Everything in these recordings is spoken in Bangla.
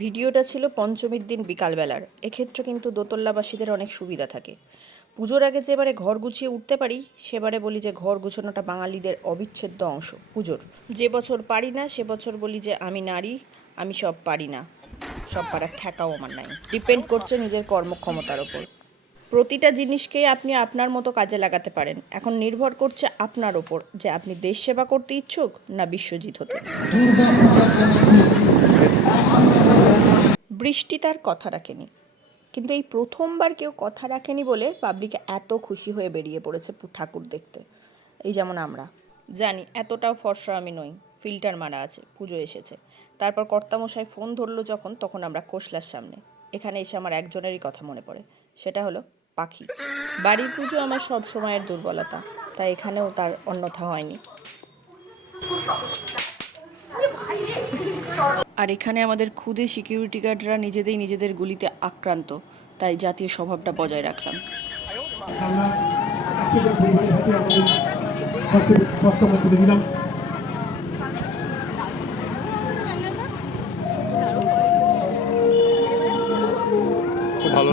ভিডিওটা ছিল পঞ্চমীর দিন বিকালবেলার। এক্ষেত্রে কিন্তু দোতল্লাবাসীদের অনেক সুবিধা থাকে। পুজোর আগে যেবারে ঘর গুছিয়ে উঠতে পারি সেবারে বলি যে ঘর গুছানোটা বাঙালিদের অবিচ্ছেদ্য অংশ পুজোর। যে বছর পারি না, সে বছর বলি যে আমি নারী, আমি সব পারি না। সব পারার ঠেকাও আমার নাই। ডিপেন্ড করছে নিজের কর্মক্ষমতার ওপর। প্রতিটা জিনিসকেই আপনি আপনার মতো কাজে লাগাতে পারেন। এখন নির্ভর করছে আপনার ওপর যে আপনি দেশ সেবা করতে ইচ্ছুক না বিশ্বজিৎ হতে। বৃষ্টি তার কথা রাখেনি। কিন্তু এই প্রথমবার কেউ কথা রাখেনি বলে পাবলিক এত খুশি হয়ে বেরিয়ে পড়েছে ঠাকুর দেখতে। এই যেমন আমরা। জানি, এতটাও ফর্সা আমি নই। ফিল্টার মারা আছে, পুজো এসেছে। তারপর কর্তামশাই ফোন ধরলো যখন, তখন আমরা কোশলার সামনে। এখানে এসে আমার একজনেরই কথা মনে পড়ে। সেটা হলো পাখি। বাড়ির পুজো আমার সব সময়ের দুর্বলতা। তাই এখানেও তার অন্যথা হয়নি। আর এখানে আমাদের খুদে সিকিউরিটি গার্ডরা নিজেদের নিজেদের গুলিতে আক্রান্ত তাই জাতীয় স্বভাবটা বজায় রাখলাম। ভালো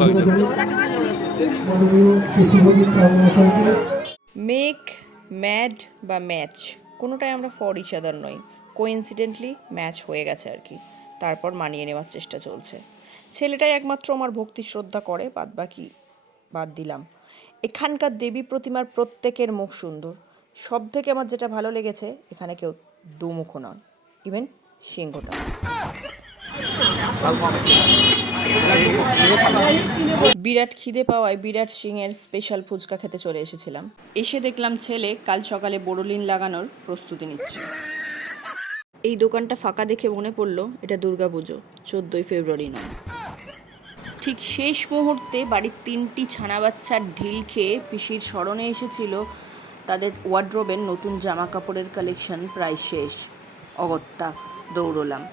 মেক ম্যাড বা ম্যাচ কোনোটাই আমরা ফর ইচ আদার নই কোইন্সিডেন্টলি ম্যাচ হয়ে গেছে আর কি। তারপর মানিয়ে নেওয়ার চেষ্টা চলছে। ছেলেটাই একমাত্র আমার ভক্তি শ্রদ্ধা করে বাদ বাকি বাদ দিলাম। এখানকার দেবী প্রতিমার প্রত্যেকের মুখ সুন্দর। সব থেকে আমার যেটা ভালো লেগেছে, এখানে কেউ দুমুখ নয় ইভেন সিংহটা। বিরাট খিদে পাওয়ায় বিরাট সিংয়ের স্পেশাল ফুচকা খেতে চলে এসেছিলাম। এসে দেখলাম ছেলে কাল সকালে বোরোলিন লাগানোর প্রস্তুতি নিচ্ছে। এই দোকানটা ফাঁকা দেখে মনে পড়ল, এটা দুর্গাপুজো চোদ্দোই ফেব্রুয়ারি নয়। ঠিক শেষ মুহূর্তে বাড়ির তিনটি ছানা বাচ্চার ঢিল খেয়ে পিসির স্মরণে এসেছিল তাদের ওয়ার্ড্রোবের নতুন জামা কাপড়ের কালেকশন প্রায় শেষ। অগত্যা দৌড়লাম।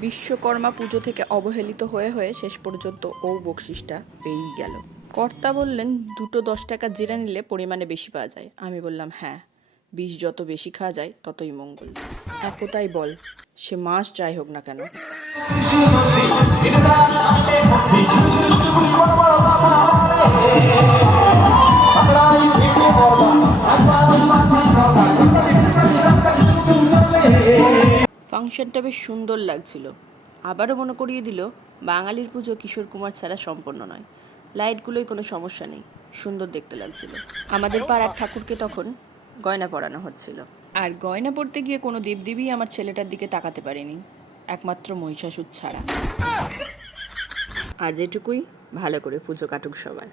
বিশ্বকর্মা পুজো থেকে অবহেলিত হয়ে হয়ে শেষ পর্যন্ত ও বকশিসটা পেয়েই গেল। কর্তা বললেন, দুটো দশ টাকা জিরা নিলে পরিমাণে বেশি পাওয়া যায়। আমি বললাম হ্যাঁ। বিষ যত বেশি খাওয়া যায়, ততই মঙ্গল। একতাই বল? সে মাস যাই হোক না কেন। ফাংশনটা বেশ সুন্দর লাগছিল। আবারও মনে করিয়ে দিল, বাঙালির পুজো কিশোর কুমার ছাড়া সম্পন্ন নয়। লাইটগুলোই কোনো সমস্যা নেই, সুন্দর দেখতে লাগছিল। আমাদের পাড়ার ঠাকুরকে তখন গয়না পরানো হচ্ছিল। আর গয়না পরতে গিয়ে কোনো দেবদেবী আমার ছেলেটার দিকে তাকাতে পারেনি একমাত্র মহিষাসুর ছাড়া। আজ এটুকুই ভালো করে পুজো কাটুক সবার।